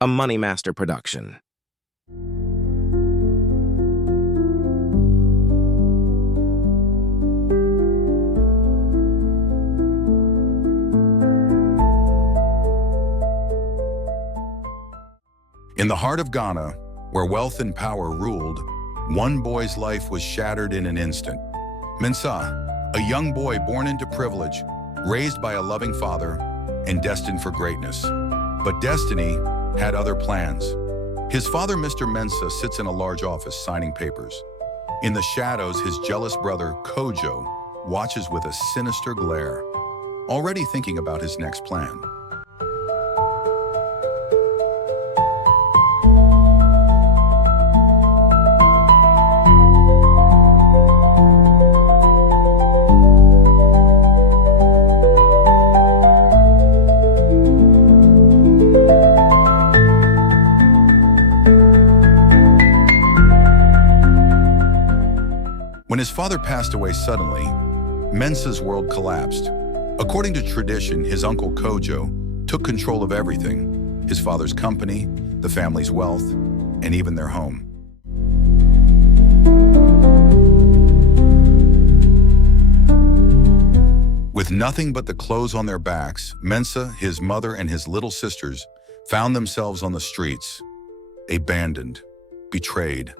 a Money Master production. In the heart of Ghana, where wealth and power ruled, one boy's life was shattered in an instant. Mensah, a young boy born into privilege, raised by a loving father, and destined for greatness. But destiny had other plans. His father, Mr. Mensah, sits in a large office signing papers. In the shadows, his jealous brother, Kojo, watches with a sinister glare, already thinking about his next plan. When his father passed away suddenly, Mensah's world collapsed. According to tradition, his uncle Kojo took control of everything: his father's company, the family's wealth, and even their home. With nothing but the clothes on their backs, Mensah, his mother, and his little sisters found themselves on the streets, abandoned, betrayed.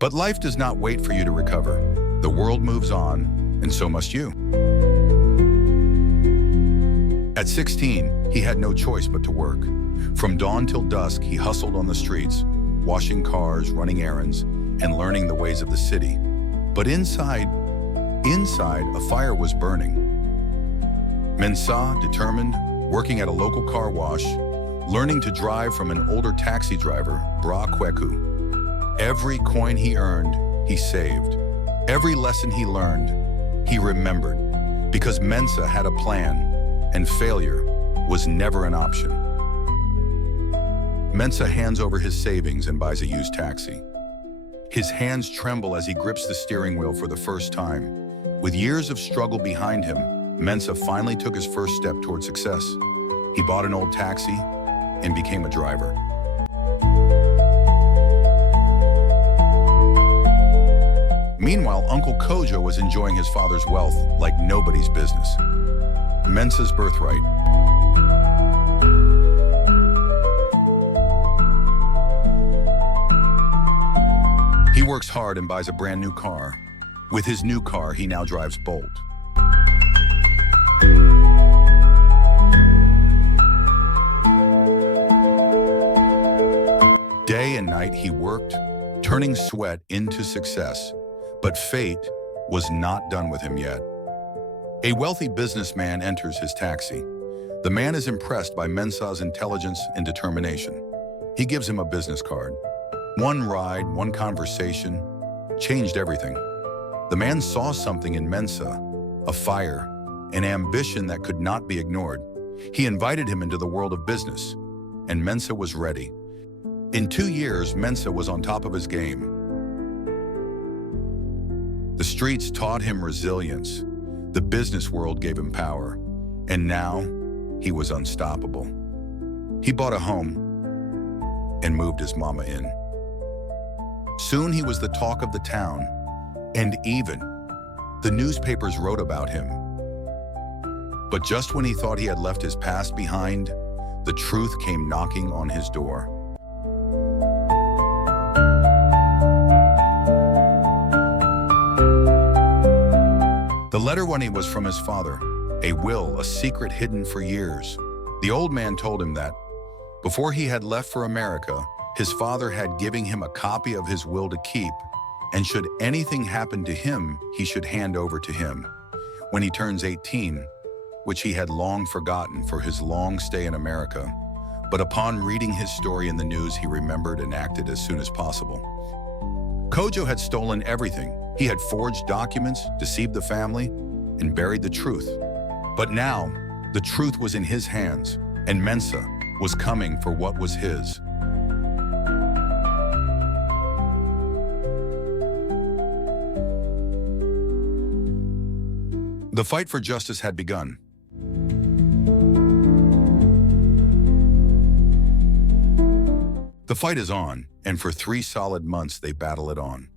But life does not wait for you to recover. The world moves on, and so must you. At 16, he had no choice but to work. From dawn till dusk, he hustled on the streets, washing cars, running errands, and learning the ways of the city. But inside, a fire was burning. Mensah, determined, working at a local car wash, learning to drive from an older taxi driver, Bra Kweku. Every coin he earned, he saved. Every lesson he learned, he remembered, because Mensah had a plan, and failure was never an option. Mensah hands over his savings and buys a used taxi. His hands tremble as he grips the steering wheel for the first time. With years of struggle behind him, Mensah finally took his first step toward success. He bought an old taxi and became a driver. Meanwhile, Uncle Kojo was enjoying his father's wealth like nobody's business. Mensah's birthright. He works hard and buys a brand new car. With his new car, he now drives Bolt. Day and night he worked, turning sweat into success. But fate was not done with him yet. A wealthy businessman enters his taxi. The man is impressed by Mensah's intelligence and determination. He gives him a business card. One ride, one conversation, changed everything. The man saw something in Mensah, a fire, an ambition that could not be ignored. He invited him into the world of business, and Mensah was ready. In 2 years, Mensah was on top of his game. The streets taught him resilience. The business world gave him power. And now, he was unstoppable. He bought a home and moved his mama in. Soon he was the talk of the town, and even the newspapers wrote about him. But just when he thought he had left his past behind, the truth came knocking on his door. The letter was from his father, a will, a secret hidden for years. The old man told him that, before he had left for America, his father had given him a copy of his will to keep, and should anything happen to him, he should hand over to him. When he turns 18, which he had long forgotten for his long stay in America, but upon reading his story in the news, he remembered and acted as soon as possible. Kojo had stolen everything. He had forged documents, deceived the family, and buried the truth. But now, The truth was in his hands, and Mensah was coming for what was his. The fight for justice had begun. The fight is on, and for 3 solid months they battle it on.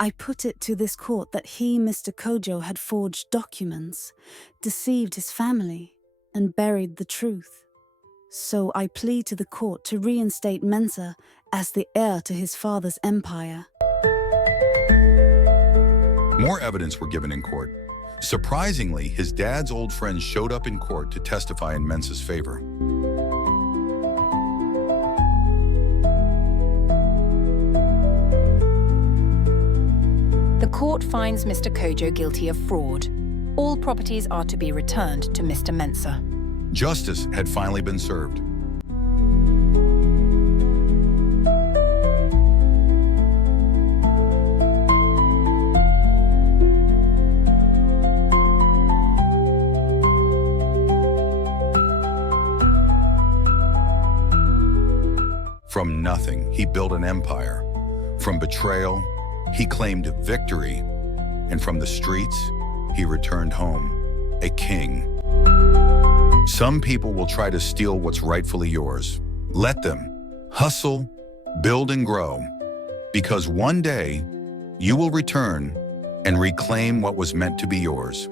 I put it to this court that he, Mr. Kojo, had forged documents, deceived his family, and buried the truth. So I plead to the court to reinstate Mensah as the heir to his father's empire. More evidence were given in court. Surprisingly, his dad's old friends showed up in court to testify in Mensah's favor. The court finds Mr. Kojo guilty of fraud. All properties are to be returned to Mr. Mensah. Justice had finally been served. From nothing, he built an empire. From betrayal, he claimed victory, and from the streets, he returned home, a king. Some people will try to steal what's rightfully yours. Let them hustle, build, and grow, because one day you will return and reclaim what was meant to be yours.